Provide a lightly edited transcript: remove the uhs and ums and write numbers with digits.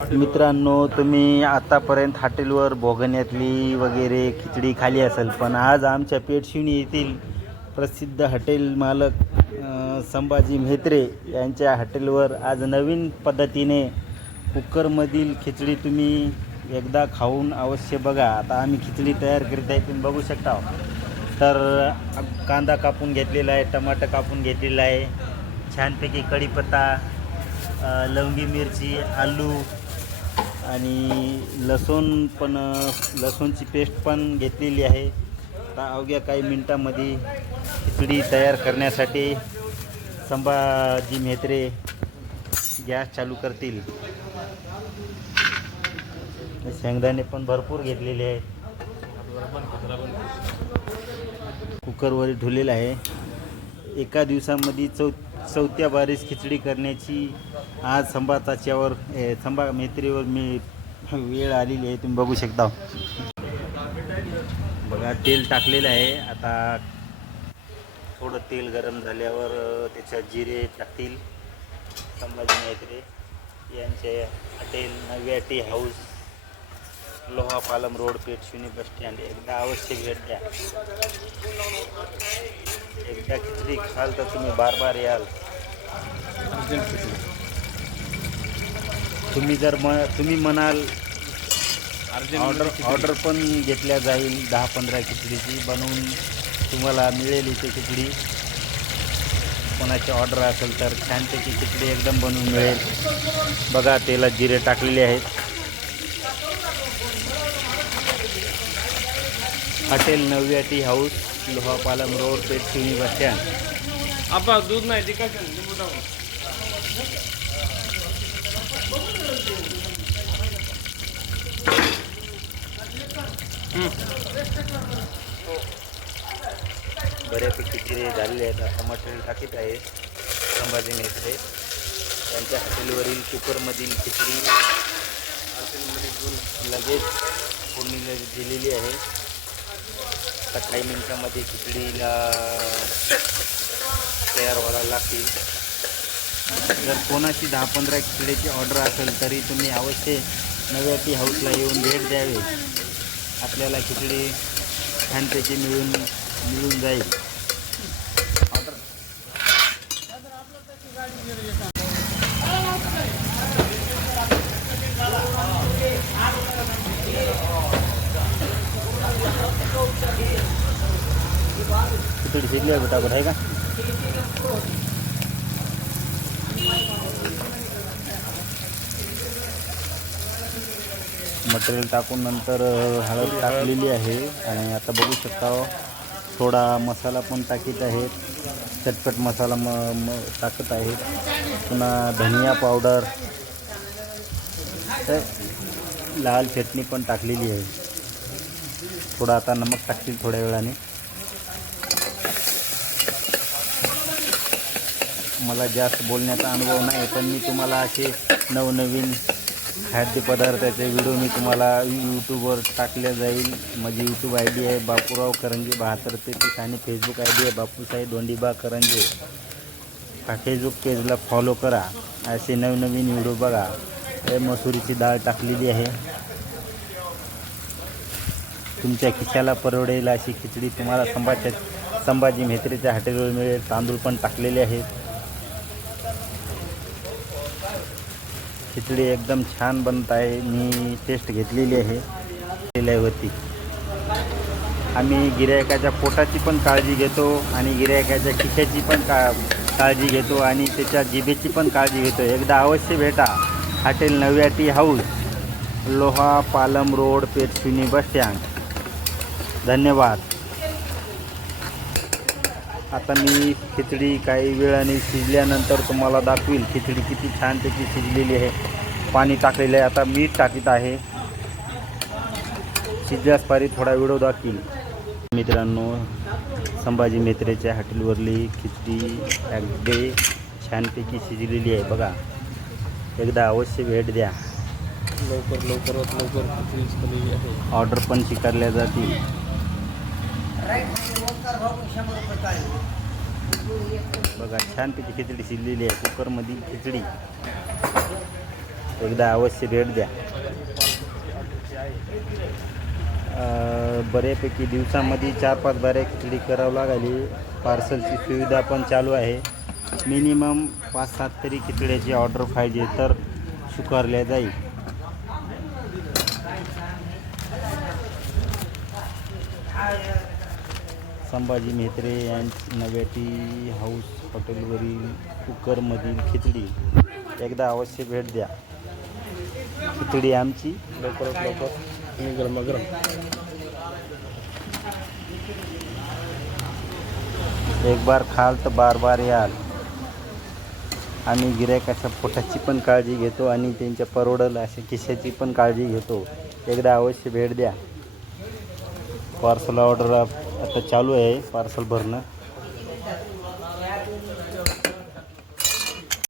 मित्रांनो, तुम्ही आतापर्यंत हॉटेलवर भोगण्यातली वगैरे खिचडी खाली असेल, पण आज आमच्या पेठशिवणी येथील प्रसिद्ध हॉटेल मालक संभाजी म्हेत्रे यांच्या हॉटेलवर आज नवीन पद्धतीने कुकरमधील खिचडी तुम्ही एकदा खाऊन अवश्य बघा. आता आम्ही खिचडी तयार करीत आहे, तुम्ही बघू शकता. तर कांदा कापून घेतलेला आहे, टमाटर कापून घेतलेला आहे, छानपैकी कढीपत्ता, लवंगी मिरची, आलू आणि लसूणची पेस्ट पण घेतलेली आहे. आता अवघ्या काही मिनटामध्ये खिचडी तयार करण्यासाठी संभाजी म्हेत्रे गॅस चालू करतील. शेंगदाणे पण भरपूर घेतलेले आहे. कुकरवर ठेवलेलं आहे. एका दिवसामध्ये चौथ्या बारीस खिचडी करण्याची आज संभा म्हेत्रेवर मी वेळ आलेली आहे, तुम्ही बघू शकता. बघा, तेल टाकलेलं आहे. आता थोडं तेल गरम झाल्यावर त्याच्यात जिरे टाकतील. संभाजी म्हेत्रे यांचे hotel Navya tea house, Loha Palam road, Pethshivani bus stand. एकदा अवश्य भेट द्या. एकदा खिचडी खाल तर तुम्ही बार बार याल. तुम्ही म्हणाल ऑर्डर पण घेतल्या जाईल. 10-15 खिचडीची बनवून तुम्हाला मिळेल इथे खिचडी. कोणाची ऑर्डर असेल तर छानपैकी खिचडी एकदम बनवून मिळेल. बघा, तेलात जिरे टाकलेले आहेत. Hotel Navya tea house, Loha Palam road, Pethshivani bus stand. आबा दूध नाही ते काय लिंबू टाकून. बऱ्यापैकी जिरे झालेले आहेत. आता मटेरियल टाकीत आहे. संभाजी म्हेत्रे यांच्या हॉटेलवरील कुकरमधील खिचडी लगेच फोडणीला दिलेली आहे. आता काही मिनिटांमध्ये खिचडीला तयार व्हायला लागतील. जर कोणाची 10-15 खिचडीची ऑर्डर असेल तरी तुम्ही अवश्य नव्या टी हाऊसला येऊन भेट द्यावे. आपल्याला खिचडी छानपैकी मिळून जाईल. ऑर्डर खिचडी शिकली आहे बेटा, आहे का? मटेरियल टाकून नंतर हळद टाकलेली आहे आणि आता बघू शकता थोडा मसाला पण टाकीत आहेत. चटपट मसाला टाकत आहेत. पुन्हा धनिया पावडर, लाल चटणी पण टाकलेली आहे. थोडा आता नमक टाकतील थोड्या वेळाने. मला जास्त बोलण्याचा अनुभव नाही, पण मी तुम्हाला असे नवनवीन खाद्यपदार्थाचे व्हिडिओ मी तुम्हाला यूट्यूबवर टाकले जाईल. माझी यूट्यूब ID आहे बापूराव करंजे 7233 आणि फेसबुक ID आहे बापूसाई दोंडीबा करंजे. फेसबुक पेजला फॉलो करा. असे नवनवीन व्हिडिओ बघा. हे मसुरीची डाळ टाकलेली आहे. तुमच्या खिशाला परवडेल अशी खिचडी तुम्हाला संभाजी म्हेत्रेच्या हॉटेलवर मिळेल. तांदूळ पण टाकलेले आहेत. खिचडी एकदम छान बनत आहे. मी टेस्ट घेतलेली आहे होती. आम्ही गिरायकाच्या पोटाची पण काळजी घेतो आणि गिरायकाच्या खिशाची पण काळजी घेतो आणि त्याच्या जिभेची पण काळजी घेतो. एकदा अवश्य भेटा. Hotel Navya tea house, Loha Palam road, Pethshivani bus stand. धन्यवाद. आता मी खिचडी काही वेळाने शिजल्यानंतर तुम्हाला दाखवील खिचडी किती छानपैकी शिजलेली आहे. पाणी टाकलेलं आहे. आता मीठ टाकीत आहे. शिजल्यास पारी थोडा व्हिडिओ दाखवील. मित्रांनो, संभाजी म्हेत्रेच्या हॉटेलवरली खिचडी अगदी छानपैकी शिजलेली आहे. बघा, एकदा अवश्य भेट द्या. लवकरात लवकर खिचडी झालेली आहे. ऑर्डर पण स्वीकारल्या जातील. बघा, छानपैकी खिचडी शिजलेली आहे. कुकरमधील खिचडी एकदा अवश्य भेट द्या. बऱ्यापैकी दिवसामध्ये 4-5 बाऱ्या खिचडी करावं लागली. पार्सलची सुविधा पण चालू आहे. मिनिमम 5-7 तरी खिचड्याची ऑर्डर पाहिजे तर स्वीकारल्या जाईल. संभाजी म्हेत्रे यांची नव्या टी हाऊस हॉटेलवरील कुकरमधील खिचडी एकदा अवश्य भेट द्या. खिचडी आमची लवकरात लवकर आणि गरमागरम. एक बार खाल तर बार बार याल. आम्ही गिरायकाच्या पोटाची पण काळजी घेतो आणि त्यांच्या परवडल अशा खिशाची पण काळजी घेतो. एकदा अवश्य भेट द्या. पार्सल ऑर्डर आता चालू आहे पार्सल भरणं.